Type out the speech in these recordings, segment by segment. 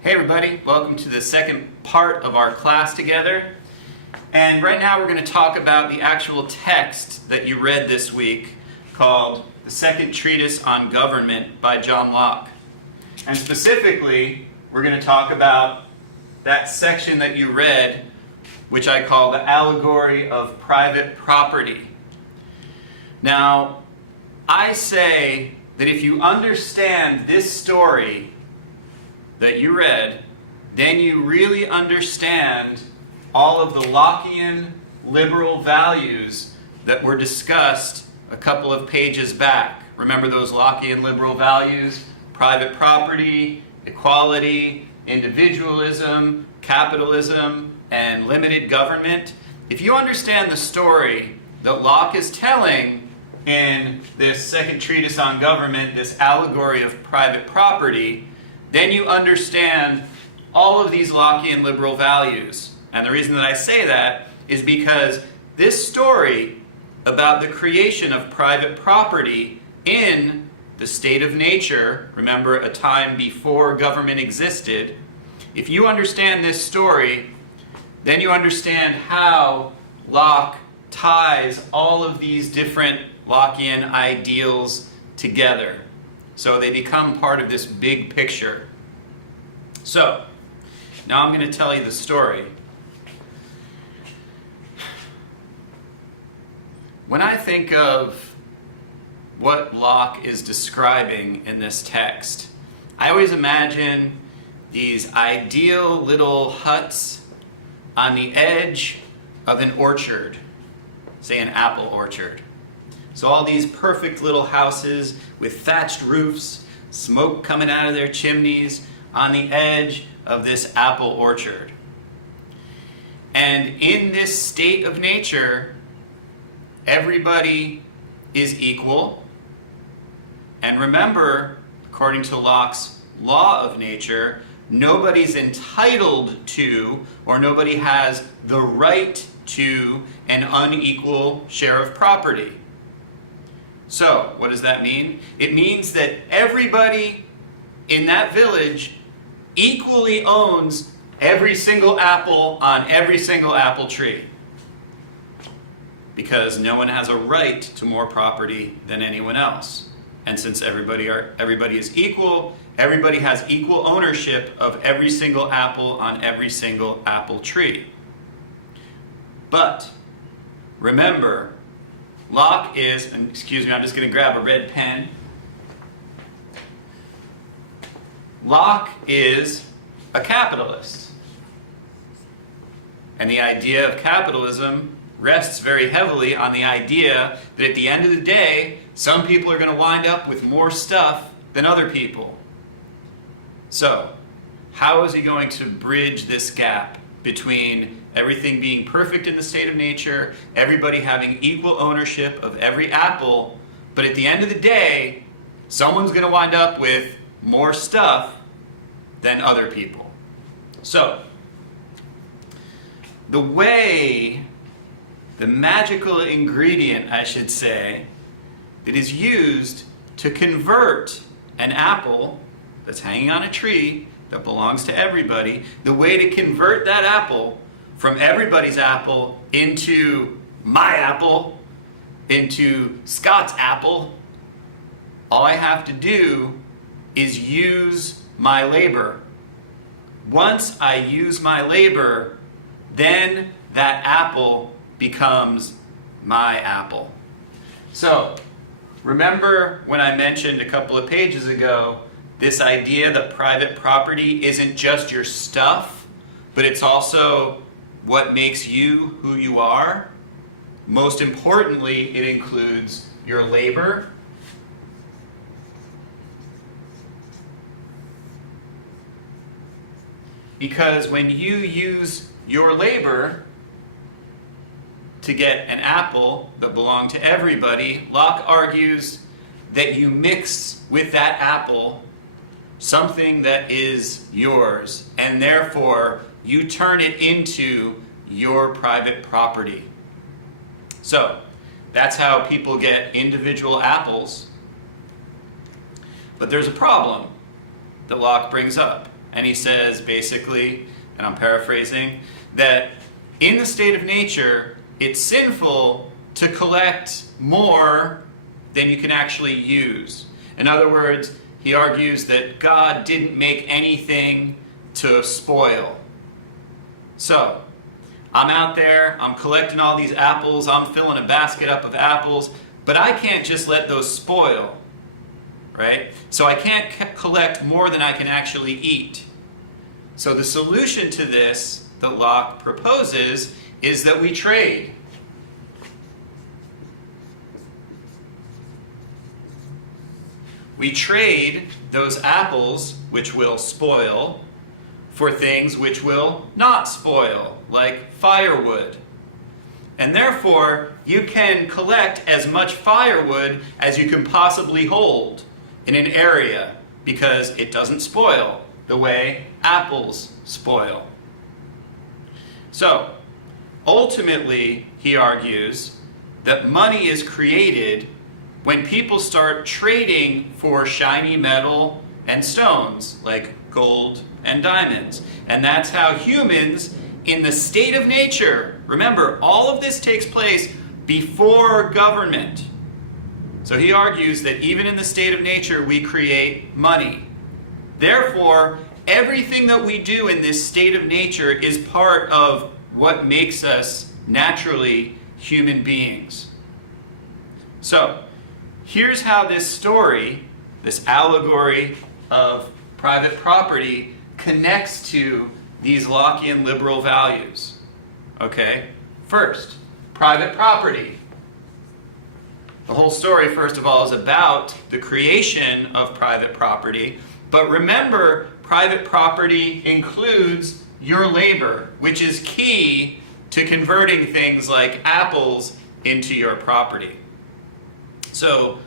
Hey everybody, welcome to the second part of our class together. And right now we're going to talk about the actual text that you read this week called The Second Treatise on Government by John Locke. And specifically, we're going to talk about that section that you read, which I call the Allegory of Private Property. Now, I say that if you understand this story that you read, then you really understand all of the Lockean liberal values that were discussed a couple of pages back. Remember those Lockean liberal values? Private property, equality, individualism, capitalism, and limited government. If you understand the story that Locke is telling in this second treatise on government, this allegory of private property, then you understand all of these Lockean liberal values. And the reason that I say that is because this story about the creation of private property in the state of nature, remember a time before government existed, if you understand this story, then you understand how Locke ties all of these different Lockean ideals together. So they become part of this big picture. So, now I'm going to tell you the story. When I think of what Locke is describing in this text, I always imagine these ideal little huts on the edge of an orchard, say an apple orchard. So all these perfect little houses with thatched roofs, smoke coming out of their chimneys on the edge of this apple orchard. And in this state of nature, everybody is equal. And remember, according to Locke's law of nature, nobody's entitled to, or nobody has the right to, an unequal share of property. So, what does that mean? It means that everybody in that village equally owns every single apple on every single apple tree. Because no one has a right to more property than anyone else. And since everybody is equal, everybody has equal ownership of every single apple on every single apple tree. But remember, Locke is, and excuse me, I'm just going to grab a red pen. Locke is a capitalist. And the idea of capitalism rests very heavily on the idea that at the end of the day, some people are going to wind up with more stuff than other people. So, how is he going to bridge this gap between everything being perfect in the state of nature, everybody having equal ownership of every apple, but at the end of the day, someone's going to wind up with more stuff than other people? So, the magical ingredient, I should say, that is used to convert an apple that's hanging on a tree that belongs to everybody, the way to convert that apple from everybody's apple into my apple, into Scott's apple, all I have to do is use my labor. Once I use my labor, then that apple becomes my apple. So, remember when I mentioned a couple of pages ago this idea that private property isn't just your stuff, but it's also what makes you who you are? Most importantly, it includes your labor. Because when you use your labor to get an apple that belonged to everybody, Locke argues that you mix with that apple something that is yours, and therefore you turn it into your private property. So, that's how people get individual apples. But there's a problem that Locke brings up. And he says basically, and I'm paraphrasing, that in the state of nature, it's sinful to collect more than you can actually use. In other words, he argues that God didn't make anything to spoil. So, I'm out there, I'm collecting all these apples, I'm filling a basket up of apples, but I can't just let those spoil, right? So I can't collect more than I can actually eat. So the solution to this that Locke proposes is that we trade. We trade those apples, which will spoil, for things which will not spoil, like firewood. And therefore, you can collect as much firewood as you can possibly hold in an area because it doesn't spoil the way apples spoil. So, ultimately, he argues that money is created when people start trading for shiny metal and stones, like gold and diamonds. And that's how humans, in the state of nature, remember, all of this takes place before government. So he argues that even in the state of nature, we create money. Therefore, everything that we do in this state of nature is part of what makes us naturally human beings. So, here's how this story, this allegory of private property, connects to these Lockean liberal values. Okay? First, private property. The whole story, first of all, is about the creation of private property. But remember, private property includes your labor, which is key to converting things like apples into your property. So,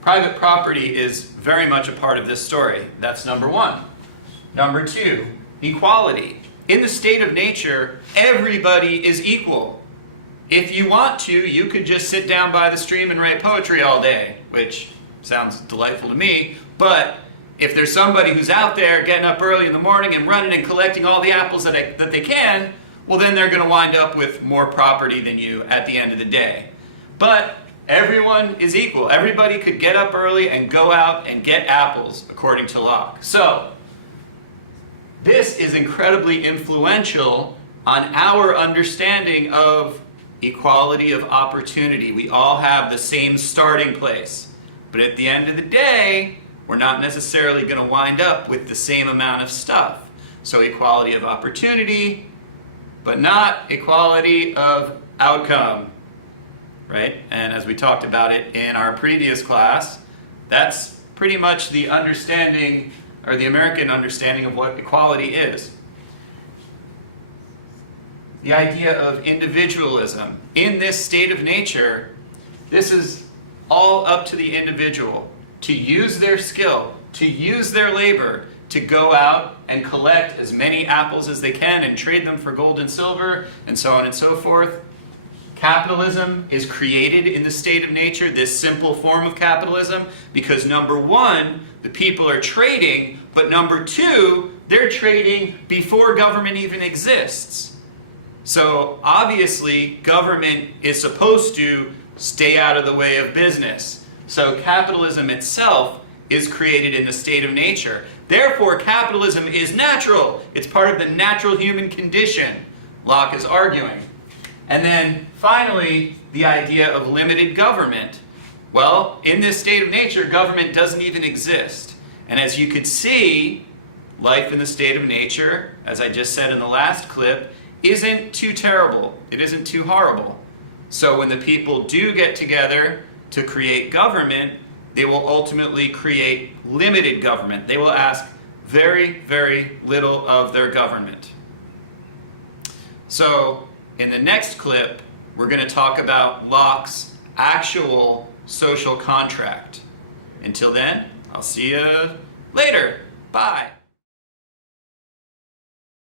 private property is very much a part of this story. That's number one. Number two, equality. In the state of nature, everybody is equal. If you want to, you could just sit down by the stream and write poetry all day, which sounds delightful to me, but if there's somebody who's out there getting up early in the morning and running and collecting all the apples that they can, well then they're going to wind up with more property than you at the end of the day. But everyone is equal. Everybody could get up early and go out and get apples, according to Locke. So, this is incredibly influential on our understanding of equality of opportunity. We all have the same starting place. But at the end of the day, we're not necessarily going to wind up with the same amount of stuff. So equality of opportunity, but not equality of outcome. Right? And as we talked about it in our previous class, that's pretty much the understanding, or the American understanding of what equality is. The idea of individualism. In this state of nature, this is all up to the individual to use their skill, to use their labor, to go out and collect as many apples as they can and trade them for gold and silver, and so on and so forth. Capitalism is created in the state of nature, this simple form of capitalism, because number one, the people are trading, but number two, they're trading before government even exists. So obviously, government is supposed to stay out of the way of business. So capitalism itself is created in the state of nature. Therefore, capitalism is natural. It's part of the natural human condition, Locke is arguing. And then finally, the idea of limited government. Well, in this state of nature, government doesn't even exist. And as you could see, life in the state of nature, as I just said in the last clip, isn't too terrible. It isn't too horrible. So when the people do get together to create government, they will ultimately create limited government. They will ask very, very little of their government. So in the next clip, we're going to talk about Locke's actual social contract. Until then, I'll see you later. Bye.